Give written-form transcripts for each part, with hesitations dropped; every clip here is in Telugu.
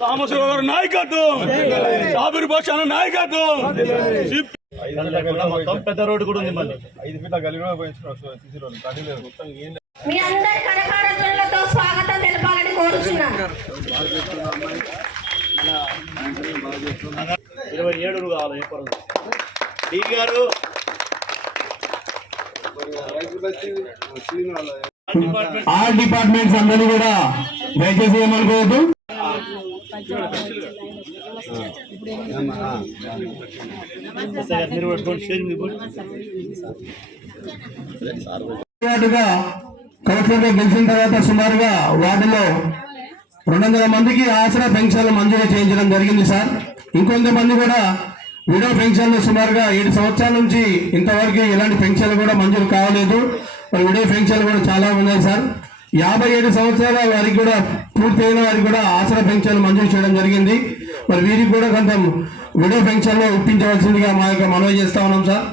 సాంబశివరావు గారి నాయకత్వం, షాబీర్ బాషా నాయకత్వం. మొత్తం పెద్ద రోడ్డు కూడా ఉంది. మళ్ళీ 5 ఫీట్ల గలీలో మీ అందరి కరకారతులతో స్వాగతం తెలపాలని కోరుచున్నాను. 27 కావాలి డి గారు. ఆల్ డిపార్ట్మెంట్స్ అందరూ కూడా దయచేసి ఏమనుకోవద్దు. కలెక్టర్గా గెలిచిన తర్వాత సుమారుగా వార్డులో 200 మందికి ఆసరా పెన్షన్లు మంజూరు చేయించడం జరిగింది సార్. ఇంకొంతమంది కూడా విడో పెన్షన్లు సుమారుగా 7 సంవత్సరాల నుంచి ఇంతవరకు ఎలాంటి పెన్షన్లు కూడా మంజూరు కావలేదు. మరి విడో పెన్షన్లు కూడా చాలా ఉన్నాయి సార్. 57 సంవత్సరాల వారికి కూడా పూర్తయిన వారికి కూడా ఆసరా పెన్షన్లు మంజూరు చేయడం జరిగింది. మరి వీరికి కూడా కొంత విడో పెన్షన్లు ఇప్పించవలసిందిగా మా యొక్క మనవి చేస్తా ఉన్నాం సార్.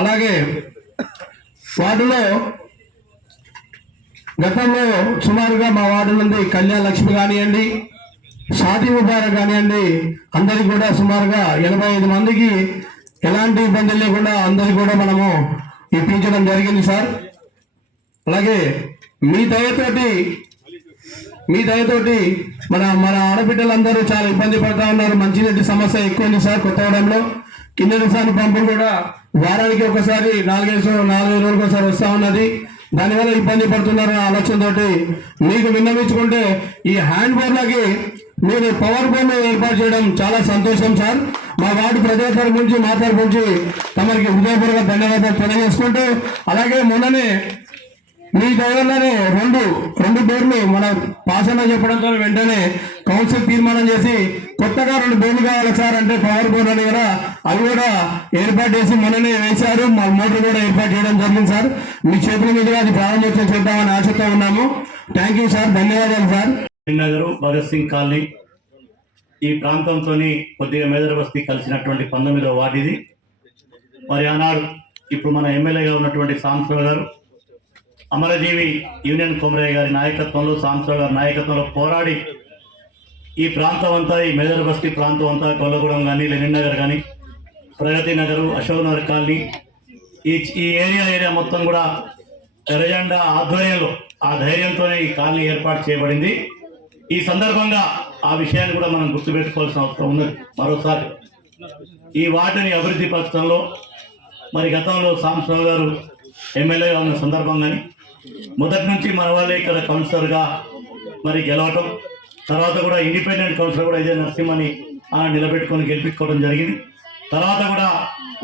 అలాగే వార్డులో గతంలో సుమారుగా మా వార్డు నుండి కళ్యాణ లక్ష్మి కానివ్వండి, షాదీ ముబారక్ కానివ్వండి, అందరికి కూడా సుమారుగా 85 మందికి ఎలాంటి ఇబ్బందులు లేకుండా అందరికి కూడా మనము ఇప్పించడం జరిగింది సార్. అలాగే మీ దయతోటి మన ఆడబిడ్డలందరూ చాలా ఇబ్బంది పడతా ఉన్నారు. మంచినీటి సమస్య ఎక్కువ ఉంది సార్. కొత్తగూడెంలో కింద సార్ పంపులు కూడా వారానికి ఒకసారి 4 రోజులకు ఒకసారి వస్తూ ఉన్నది. దానివల్ల ఇబ్బంది పడుతున్నారన్న ఆలోచనతోటి మీకు విన్నవించుకుంటే ఈ హ్యాండ్ బోర్లకి మీరు పవర్ బోర్డు ఏర్పాటు చేయడం చాలా సంతోషం సార్. మా వార్డు ప్రజల తరఫు నుంచి మా తరఫు నుంచి తమరికి హృదయపూర్వక ధన్యవాదాలు తెలియజేసుకుంటూ, అలాగే మొన్ననే మీ దయవల్లనే రెండు బోర్లు మన పాసన చెప్పడంతో వెంటనే కౌన్సిల్ తీర్మానం చేసి కొత్తగా 2 బోర్లు కావాలి సార్ అంటే పవర్ బోర్డు అని కూడా అవి కూడా ఏర్పాటు చేసి మొన్ననే వేశారు. మా మోటార్ కూడా ఏర్పాటు చేయడం జరిగింది సార్. మీ చేతుల మీదుగా అది ప్రారంభోత్సవం చేద్దామని ఆశతో ఉన్నాము. థ్యాంక్ యూ సార్, ధన్యవాదాలు సార్. నగరు భగత్ సింగ్ కాలనీ ఈ ప్రాంతంతో కొద్దిగా మేదర బస్తీ కలిసినటువంటి 19వ వార్డు ఇది. మరి ఆనాడు ఇప్పుడు మన ఎమ్మెల్యేగా ఉన్నటువంటి సాంబశివరావు గారు అమరజీవి యూనియన్ కొమరయ్య గారి నాయకత్వంలో, సాంబశివరావు గారి నాయకత్వంలో పోరాడి ఈ ప్రాంతం అంతా, ఈ మేదర బస్తీ ప్రాంతం అంతా, కొల్లగూడెం కానీ, లెనిన్ నగర్ కానీ, ప్రగతి నగరు, అశోక్ నగర్ కాలనీ, ఈ ఏరియా మొత్తం కూడా ఎర్రజెండా ఆధ్వర్యంలో ఆ ధైర్యంతోనే ఈ కాలనీ ఏర్పాటు చేయబడింది. ఈ సందర్భంగా ఆ విషయాన్ని కూడా మనం గుర్తుపెట్టుకోవాల్సిన అవసరం ఉన్నది. మరోసారి ఈ వార్డుని అభివృద్ధి పరచడంలో మరి గతంలో సాంబశివరావు గారు ఎమ్మెల్యేగా ఉన్న సందర్భంగాని మొదటి నుంచి మన వాళ్ళే ఇక్కడ కౌన్సిలర్గా మరి గెలవటం, తర్వాత కూడా ఇండిపెండెంట్ కౌన్సిలర్ కూడా ఇదే నరసింహని నిలబెట్టుకొని గెలిపించుకోవడం జరిగింది. తర్వాత కూడా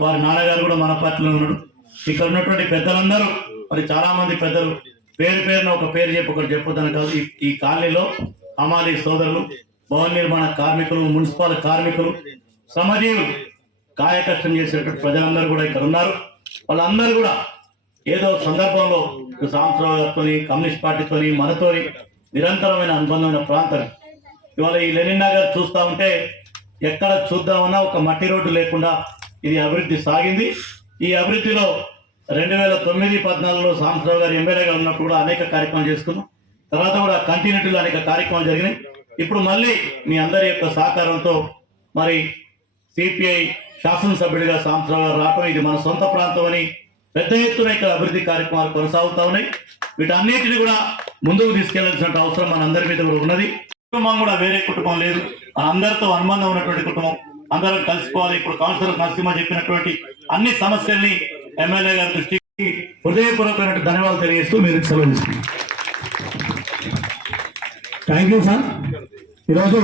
వారి నాన్నగారు కూడా మన పార్టీలో ఉన్నాడు. ఇక్కడ ఉన్నటువంటి పెద్దలందరూ మరి చాలామంది పెద్దలు పేరున ఒక పేరు చెప్పి ఒకటి చెప్పొద్దని కాదు. ఈ కాలనీలో హమాలీ సోదరులు, భవన నిర్మాణ కార్మికులు, మున్సిపల్ కార్మికులు, శ్రమజీవులు, కాయకష్టం చేసేటువంటి ప్రజలందరూ కూడా ఇక్కడ ఉన్నారు. వాళ్ళందరూ కూడా ఏదో సందర్భంలో సాంబశివరావు గారితో, కమ్యూనిస్ట్ పార్టీతో, మనతో నిరంతరమైన అనుబంధమైన ప్రాంతం. ఇవాళ ఈ లెనిన్ నగర్ చూస్తూ ఉంటే ఎక్కడ చూద్దామన్నా ఒక మట్టి రోడ్డు లేకుండా ఇది అభివృద్ధి సాగింది. ఈ అభివృద్ధిలో 2009-14లో సాంబశివరావు గారు ఎమ్మెల్యేగా ఉన్నప్పుడు కూడా అనేక కార్యక్రమాలు చేసుకున్నాం. తర్వాత కూడా కంటిన్యూటీలో అనేక కార్యక్రమాలు జరిగినాయి. ఇప్పుడు మళ్ళీ మీ అందరి యొక్క సహకారంతో మరి సిపిఐ శాసనసభ్యుడిగా సాంబశివరావు గారు రావడం, ఇది మన సొంత ప్రాంతం అని పెద్ద ఎత్తున ఇక్కడ అభివృద్ధి కార్యక్రమాలు కొనసాగుతూ ఉన్నాయి. వీటన్నిటిని కూడా ముందుకు తీసుకెళ్లాల్సిన అవసరం మనందరి మీద కూడా ఉన్నది. కుటుంబం కూడా వేరే కుటుంబం లేదు, అందరితో అనుబంధం ఉన్నటువంటి కుటుంబం, అందరం కలిసిపోవాలి. ఇప్పుడు కౌన్సిలర్ నరసింహ చెప్పినటువంటి అన్ని సమస్యల్ని ఎమ్మెల్యే గారి దృష్టికి హృదయపూర్వకమైన ధన్యవాదాలు తెలియజేస్తూ మీరు సెలవు తీసుకున్నారు. Thank you sir. ఈరోజు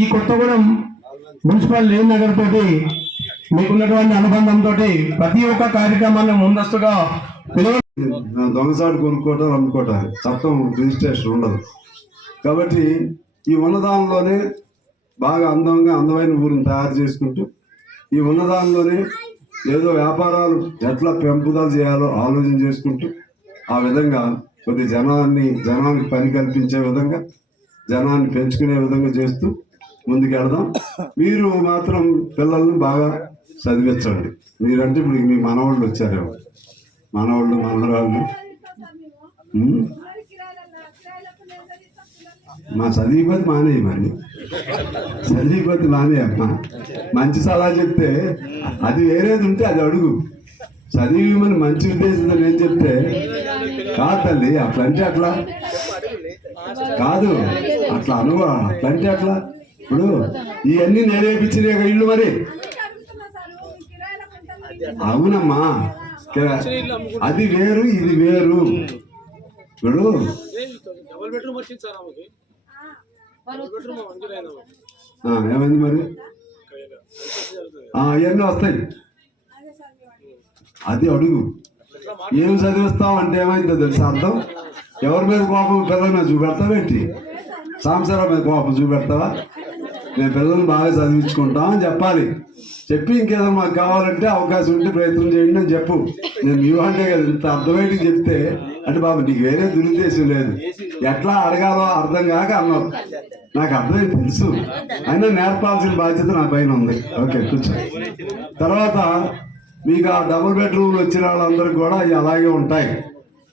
ఈ కొత్తగూడెం మున్సిపల్ లెనిన్ నగర్ తోటి మీకున్నటువంటి అనుబంధంతో ప్రతి ఒక్క కార్యక్రమాన్ని ముందస్తుగా దొంగసాటు కొనుక్కోవటం, అమ్ముకోవటం చట్టం రిజిస్ట్రేషన్ ఉండదు. కాబట్టి ఈ ఉన్నదానిలోనే బాగా అందమైన ఊరిని తయారు చేసుకుంటూ, ఈ ఉన్నదానిలోనే ఏదో వ్యాపారాలు ఎట్లా పెంపుదల చేయాలో ఆలోచన చేసుకుంటూ, ఆ విధంగా కొద్ది జనానికి పని కల్పించే విధంగా, జనాన్ని పెంచుకునే విధంగా చేస్తూ ముందుకెళ్దాం. మీరు మాత్రం పిల్లల్ని బాగా చదివించండి. మీరంటే ఇప్పుడు మీ మనవాళ్ళు వచ్చారేమో, మనవాళ్ళు మనవరాళ్ళు మా చదివిపోతే మానే మరి చదివిపోతే మానే అమ్మా. మంచి సలహా చెప్తే అది వేరేది ఉంటే అది అడుగు. చదివిమని మంచి ఉద్దేశంతో నేను చెప్తే కాదు తల్లి, అట్లంటే అట్లా కాదు, అట్లా అనుభవ అట్లంటే అట్లా. ఇప్పుడు ఇవన్నీ నేనేపించిన ఇల్లు మరి. అవునమ్మా, అది వేరు ఇది వేరు. ఇప్పుడు ఏమైంది మరి, ఇవన్నీ వస్తాయి. అది అడుగు. ఏం చదివిస్తావు అంటే ఏమైందో తెలుసా అర్థం? ఎవరి మీద కోపం, పిల్లల మీద చూపెడతావేంటి? సంవత్సరాల మీద కోపం చూపెడతావా? మేము పిల్లల్ని బాగా చదివించుకుంటామని చెప్పాలి. చెప్పి ఇంకేదో మాకు కావాలంటే అవకాశం ఉంటే ప్రయత్నం చేయండి అని చెప్పు. నేను అంటే కదా ఇంత అర్థమైంది చెప్తే, అంటే బాబు నీకు వేరే దురుద్దేశం లేదు, ఎట్లా అడగాలో అర్థం కాక అన్నావు. నాకు అర్థమైంది తెలుసు, అయినా నేర్పాల్సిన బాధ్యత నా పైన ఉంది. ఓకే కూర్చో. తర్వాత మీకు ఆ డబుల్ బెడ్రూమ్లు వచ్చిన వాళ్ళందరికీ కూడా అవి అలాగే ఉంటాయి,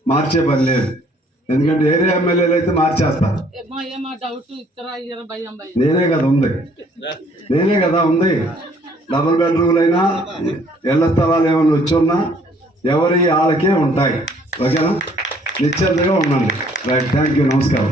మార్చే పని లేదు. ఎందుకంటే ఏరియా ఎమ్మెల్యేలు అయితే మార్చేస్తారు. నేనే కదా ఉంది. డబుల్ బెడ్రూమ్లు అయినా ఇళ్ల స్థలాలు ఏమైనా వచ్చి ఉన్నా ఎవరి వాళ్ళకే ఉంటాయి. ఓకేనా? నిశ్చింతగా ఉండండి. రైట్, థ్యాంక్ యూ, నమస్కారం.